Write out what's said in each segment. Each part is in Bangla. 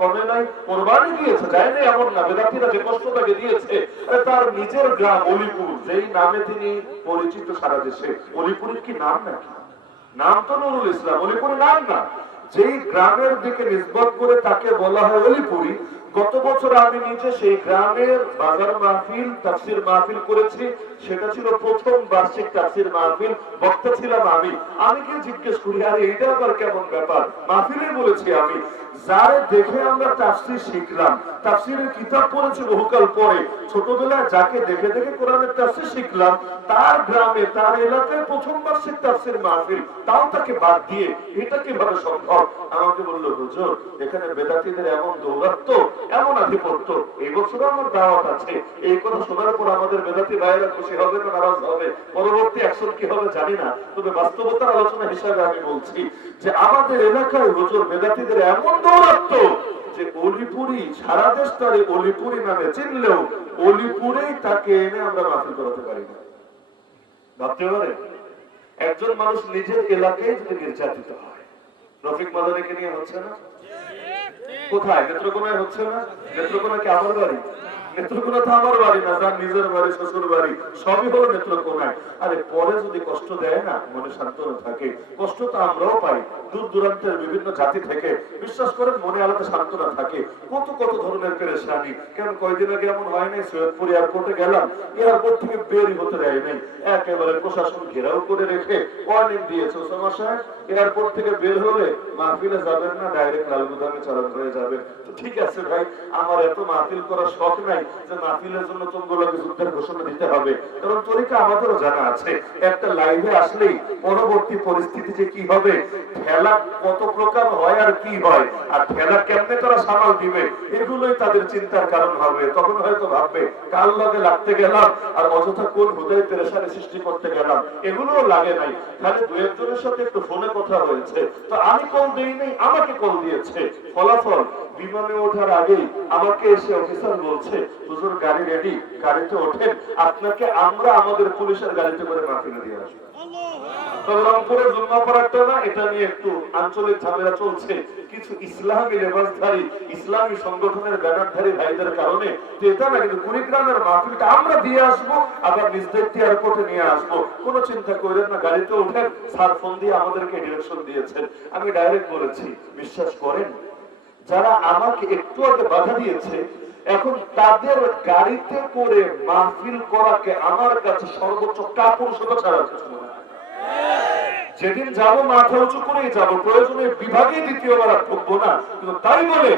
কমে নাই, কোরবানি দিয়েছে যায় এমন না, বেদাতিরা যে কষ্ট তাকে দিয়েছে তার নিজের গ্রাম অলিপুর, যেই নামে তিনি পরিচিত সারা দেশে। অলিপুরের কি নাম নাকি? নাম তো নুরুল ইসলাম অলিপুরের নাম না। যেই গ্রামের দিকে নিষ্পত করে তাকে বলা হয় অলিপুরি গত বছর আমি নিজে সেই গ্রামের বাজার মাহফিল, তাফসির মাহফিল করেছি। সেটা ছিল প্রথম বার্ষিক তাফসির মাহফিল। বক্তা ছিলাম আমি। আমি কি জিজ্ঞেস করি, আরে, এটা আবার কেমন ব্যাপার? মাহফিলে বলেছি আমি, যারে দেখে আমরা তাফসির শিখলাম, তাফসিরের কিতাব পড়েছি বহুকাল পরে, ছোটবেলায় যাকে দেখে দেখে কোরআনের তাফসির শিখলাম, তার গ্রামে, তার এলাকায় প্রথম বার্ষিক তাফসির মাহফিল, তাও তাকে বাদ দিয়ে, এটা কীভাবে সম্ভব? আমাকে বলল, হুজুর, এখানে বেদাতিদের এমন দৌরাত্ম এমন আধিপত্য। এই বছর আমার দাওয়াত আছে। এই কথা শোনার পর আমাদের বেদাতি ভাইয়েরা খুশি হবে না নারাজ হবে? পরবর্তী অ্যাকশন কি হবে জানি না। তবে বাস্তবতার আলোচনা হিসাবে আমি বলছি যে আমাদের এলাকায় হুজুর বেদাতিদের এমন দৌরাত্ম যে অলিপুরি সারা দেশ তার অলিপুরি নামে চিনলেও অলিপুরেই তাকে এনে আমরা মাফিল করাতে পারি না। ভাবতে পারে একজন মানুষ নিজের এলাকায় যদি নির্যাতিত হয়, রফিক মাদানিকে নিয়ে হচ্ছে না? কোথায়? নেত্রকোনায় হচ্ছে না? নেত্রকোনা কি আমার বাড়ি নেত্রকোনা তো আমার বাড়ি না, যার নিজের বাড়ি, শ্বশুর বাড়ি, সবই হলো নেত্রকোনায় আরে পরে যদি কষ্ট দেয় না, মনে সান্ত্বনা থাকে। কষ্ট তো আমরাও পাই। দূর দূরান্তের বিভিন্ন জাতি থেকে, বিশ্বাস করেন, মনে আলাদা সান্ত্বনা থাকে। কত কত ধরনের পেরেশানি। কয়দিন আগে এমন হয় নাই, সৈয়দপুর এয়ারপোর্টে গেলাম, এয়ারপোর্ট থেকে বেরই হতে দেয় নাই। একেবারে প্রশাসন ঘেরাও করে রেখে ওয়ার্নিং দিয়েছে এয়ারপোর্ট থেকে বের হলে মাহফিলে যাবেন না ডাইরেক্ট লালগুদামে চালান হয়ে যাবে। তো ঠিক আছে ভাই, আমার এত মাহফিল করার শখ নাই। যে মাহফিলের জন্য তোমগুলোকে যুদ্ধের ঘোষণা দিতে হবে। কারণ তরিকা আমাদেরও জানা আছে, একটা লাইভে আসলেই পরবর্তী পরিস্থিতি যে কি হবে কত প্রকার হয় আর কি হয়, আর কেমনে তারা সামাল দিবে, এগুলোই তাদের চিন্তার কারণ হবে। তখন হয়তো ভাববে লগে লাগতে গেলাম, আর অযথা কোন সৃষ্টি করতে গেলাম? এগুলোও লাগে নাই। খালি দু একজনের সাথে একটু ফোনে কথা হয়েছে। তো আমি কল দেই নাই আমাকে কল দিয়েছে। ফলাফল, বিমানে ওঠার আগেই আমাকে এসে অফিসার বলছে হুজুর, গাড়ি রেডি গাড়িতে ওঠেন। আপনাকে আমরা আমাদের পুলিশের গাড়িতে করে মাফিনে দিয়ে আসব। কোনো চিন্তা করেন না, গাড়িতে ওঠেন ফোন দিয়ে আমাদেরকে ডিরেকশন দিয়েছেন। আমি ডাইরেক্ট বলেছি, বিশ্বাস করেন, যারা আমাকে একটু আগে বাধা দিয়েছে এখন তাদের গাড়িতে করে মাহফিল করাকে আমার কাছে সর্বোচ্চ কাপুরুষতা ছাড়া কিছু মনে। যেদিন যাব মাথা উঁচু করেই যাব, প্রয়োজনে বিভাগে দ্বিতীয়বার ঢুকবো না। কিন্তু তাই বলে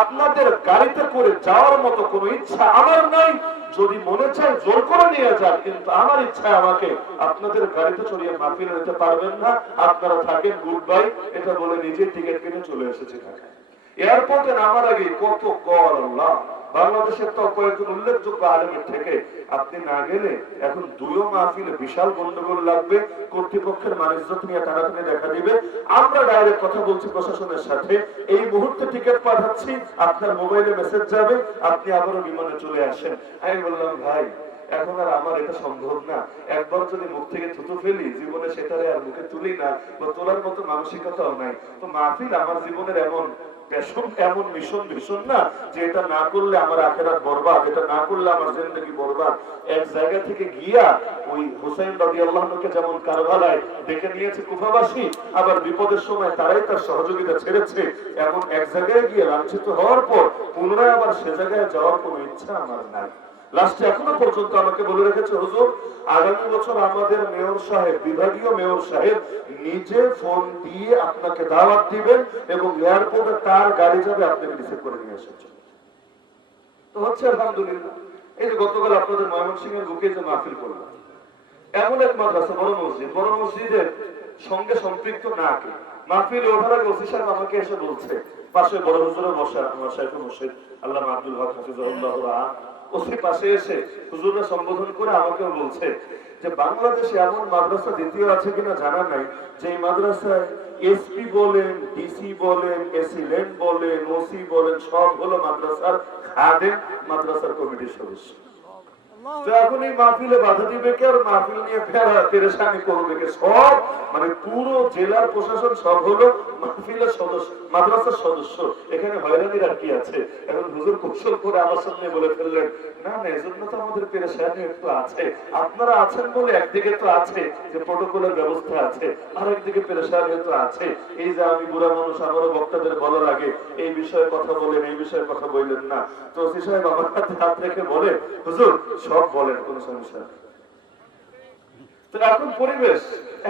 আপনাদের গাড়িতে করে যাওয়ার মতো কোনো ইচ্ছা আমার নাই। যদি মনে চায় জোর করে নিয়ে যান, কিন্তু আমার ইচ্ছা আমাকে আপনাদের গাড়িতে চড়িয়ে মাহফিলে নিতে পারবেন না। আপনারা থাকেন গুড বাই, এটা বলে নিজের টিকিট কিনে চলে এসেছে ঢাকায়। এয়ারপোর্টে নামার আগে কত কর আল্লাহ। বাংলাদেশের তো কয়েকজন উল্লেখযোগ্য আলেমের থেকে আপনি না গেলে এখন দুইও মাহফিলে বিশাল গন্ডগোল লাগবে, কর্তৃপক্ষের মানিজ্যত নিয়ে টানাটানি দেখা দিবে। আমরা ডাইরেক্ট কথা বলছি প্রশাসনের সাথে। এই মুহূর্তে টিকিট পাঠাচ্ছি, আপনার মোবাইলে মেসেজ যাবে, আপনি আবারও বিমানে চলে আসেন। আমি বললাম, ভাই, এখন আর আমার এটা সম্ভব না। একবার যদি মুখ থেকে থুতু ফেলি, জীবনে সেটারে আর মুখে তুলি না, বা তোলার মতো মানসিকতাও নাই। তো মাহফিল আমার জীবনের এমন যেমন কারবালায় নিয়েছে কুফাবাসী, আবার বিপদের সময় তারাই তার সহযোগিতা ছেড়েছে, এমন এক জায়গায় গিয়ে লাঞ্ছিত হওয়ার পর পুনরায় আবার সে জায়গায় যাওয়ার কোনো ইচ্ছা আমার নাই। লাস্টে এখনও পর্যন্ত আমাকে বলে রেখেছে, হুজুর, আগামী বছর আমাদের মেয়র সাহেব, বিভাগীয় মেয়র সাহেব নিজে ফোন দিয়ে আপনাকে দাওয়াত দিবেন এবং এয়ারপোর্টে তার গাড়ি যাবে আপনাকে রিসিভ করে নিয়ে আসার জন্য। তো হচ্ছে আলহামদুলিল্লাহ। এই যে গতকাল আপনাদের বুকে যে মাহফিল করলাম, এমন এক মাদ্রাসা, বড় মসজিদ, বড় মসজিদের সঙ্গে সম্পৃক্ত না কে? মাহফিল ওঠার আগে ওসি সাহেব আমাকে এসে বলছে, পাশে বড় হুজুরের আমার সাহেব আল্লাহ আব্দুল হক হাফিজুল্লাহ ওসি পাশে এসে হুজুররা সম্বোধন করে আমাকেও বলছে যে বাংলাদেশে এমন মাদ্রাসা দ্বিতীয় আছে কিনা জানা নাই যে এই মাদ্রাসায় এসপি বলেন, ডিসি বলেন এসিলেন্ট বলেন, ওসি বলেন, সব হলো মাদ্রাসার খাদেম, মাদ্রাসার কমিটির সদস্য। এখন এই মাহফিলে বাধা দিবে কে? আর মাহফিল নিয়ে ফেরা পেরেশানি করবে কে? সব? মানে পুরো জেলার প্রশাসন সব হলো মাহফিলের সদস্য, মাদ্রাসার সদস্য। এখানে হয়রানির আর কি আছে? এখন হুজুর কৌশল করে আমার সামনে বলে ফেললেন, না না, এজন্য তো আমাদের পেরেশানি একটু আছে। আপনারা আছেন বলে একদিকে তো আছে যে প্রোটোকলের ব্যবস্থা আছে আর একদিকে পেরেশানি তো আছে। এই যে আমি বুড়া মানুষ, আমারও বক্তাদের বলা লাগে এই বিষয়ে কথা বলেন, এই বিষয়ে কথা বললেন না। তো সাহেব আমার হাতে হাত রেখে বলে হুজুর সব বলেন কোন সমস্যা এখন পরিবেশ,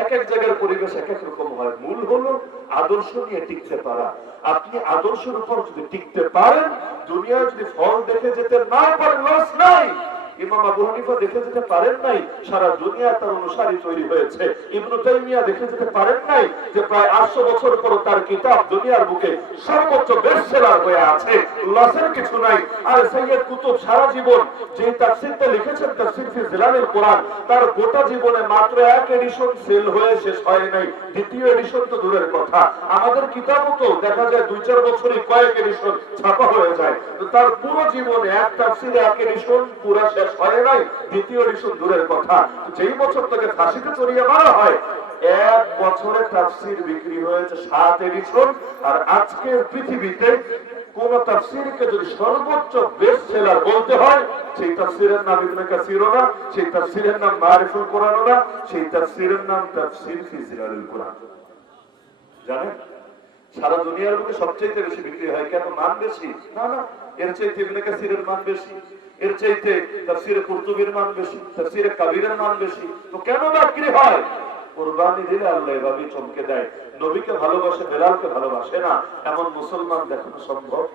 এক এক জায়গার পরিবেশ এক এক রকম হয়। মূল হলো আদর্শ নিয়ে টিকতে পারা। আপনি আদর্শের উপর যদি টিকতে পারেন দুনিয়া যদি ফল দেখে যেতে না পারেন লস নাই। ইমাম আবু হানিফা দেখে যেতে পারেন নাই, সারা দুনিয়া তার অনুসারী তৈরি হয়েছে। ইবনু তাইমিয়া দেখে যেতে পারেন নাই যে প্রায় 800 বছর পর তার কিতাব দুনিয়ার বুকে সর্বোচ্চ বেস্টসেলার হয়ে আছে। লসের কিছু নাই। আর সৈয়দ কুতুব সারা জীবন যে তাফসীরটা লিখেছেন, তাফসীর ফি জিলালিল কোরআন, তার গোটা জীবনে মাত্র এক এডিশন সেল হয়ে শেষ হয় নাই। দ্বিতীয় এডিশন তো দূরের কথা। আমাদের কিতাবও তো দেখা যায় দুই চার বছরই কয়েক এডিশন ছাপা হয়ে যায়। তার পুরো জীবনে এক তাফসিরে এক এডিশন পুরো শেষ হয় নাই। দ্বিতীয় এডিশন দূরের কথা। যেই বছর তাকে ফাঁসিতে চড়িয়ে মারা হয়, এক বছরে তাফসির বিক্রি হয়েছে সাত এডিশন আর আজকের পৃথিবীতে কোন তাফসিরকে যদি সর্বোচ্চ বেস্ট সেলার বলতে হয়, সেই তাফসিরের নাম ইবনে কাসিরও না, সেই তাফসিরের নাম মারিফুল কোরআনও না, সেই তাফসিরের নাম তাফসির ফি জিলালুল কোরআন। জানেন? সারা দুনিয়ার মধ্যে সবচেয়ে বেশি বিক্রি হয়। কেন? মান বেশি? না না। এর চাইতে ইবনে কাসিরের মান বেশি। এর চাইতে তাফসিরে কুরতুবির মান বেশি, তাফসিরে কাবিরের মান বেশি। তো কেন বিক্রি হয়? কোরবানি দিলে আল্লাহ এভাবেই চমকে দেয়। নবীকে ভালোবাসে, বেলালকে ভালোবাসে না। এমন মুসলমান দেখানো সম্ভব?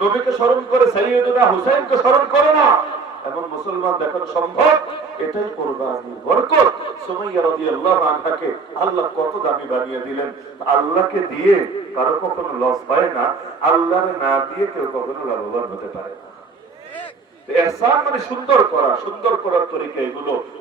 নবীকে স্মরণ করে সাইয়েদুনা হুসাইনকে স্মরণ করে না। এমন মুসলমান দেখানো সম্ভব? এটাই কোরবানি বরকত। সুমাইয়া রাদিয়াল্লাহু আনহাকে আল্লাহ কত দামি বানিয়ে দিলেন। আল্লাহকে দিয়ে কারও কখনো লস হয় না, আল্লাহর না দিয়ে কেউ কখনো লাভবান হতে পারে না। এহসান মানে সুন্দর করা, সুন্দর করার তরিকা এগুলো।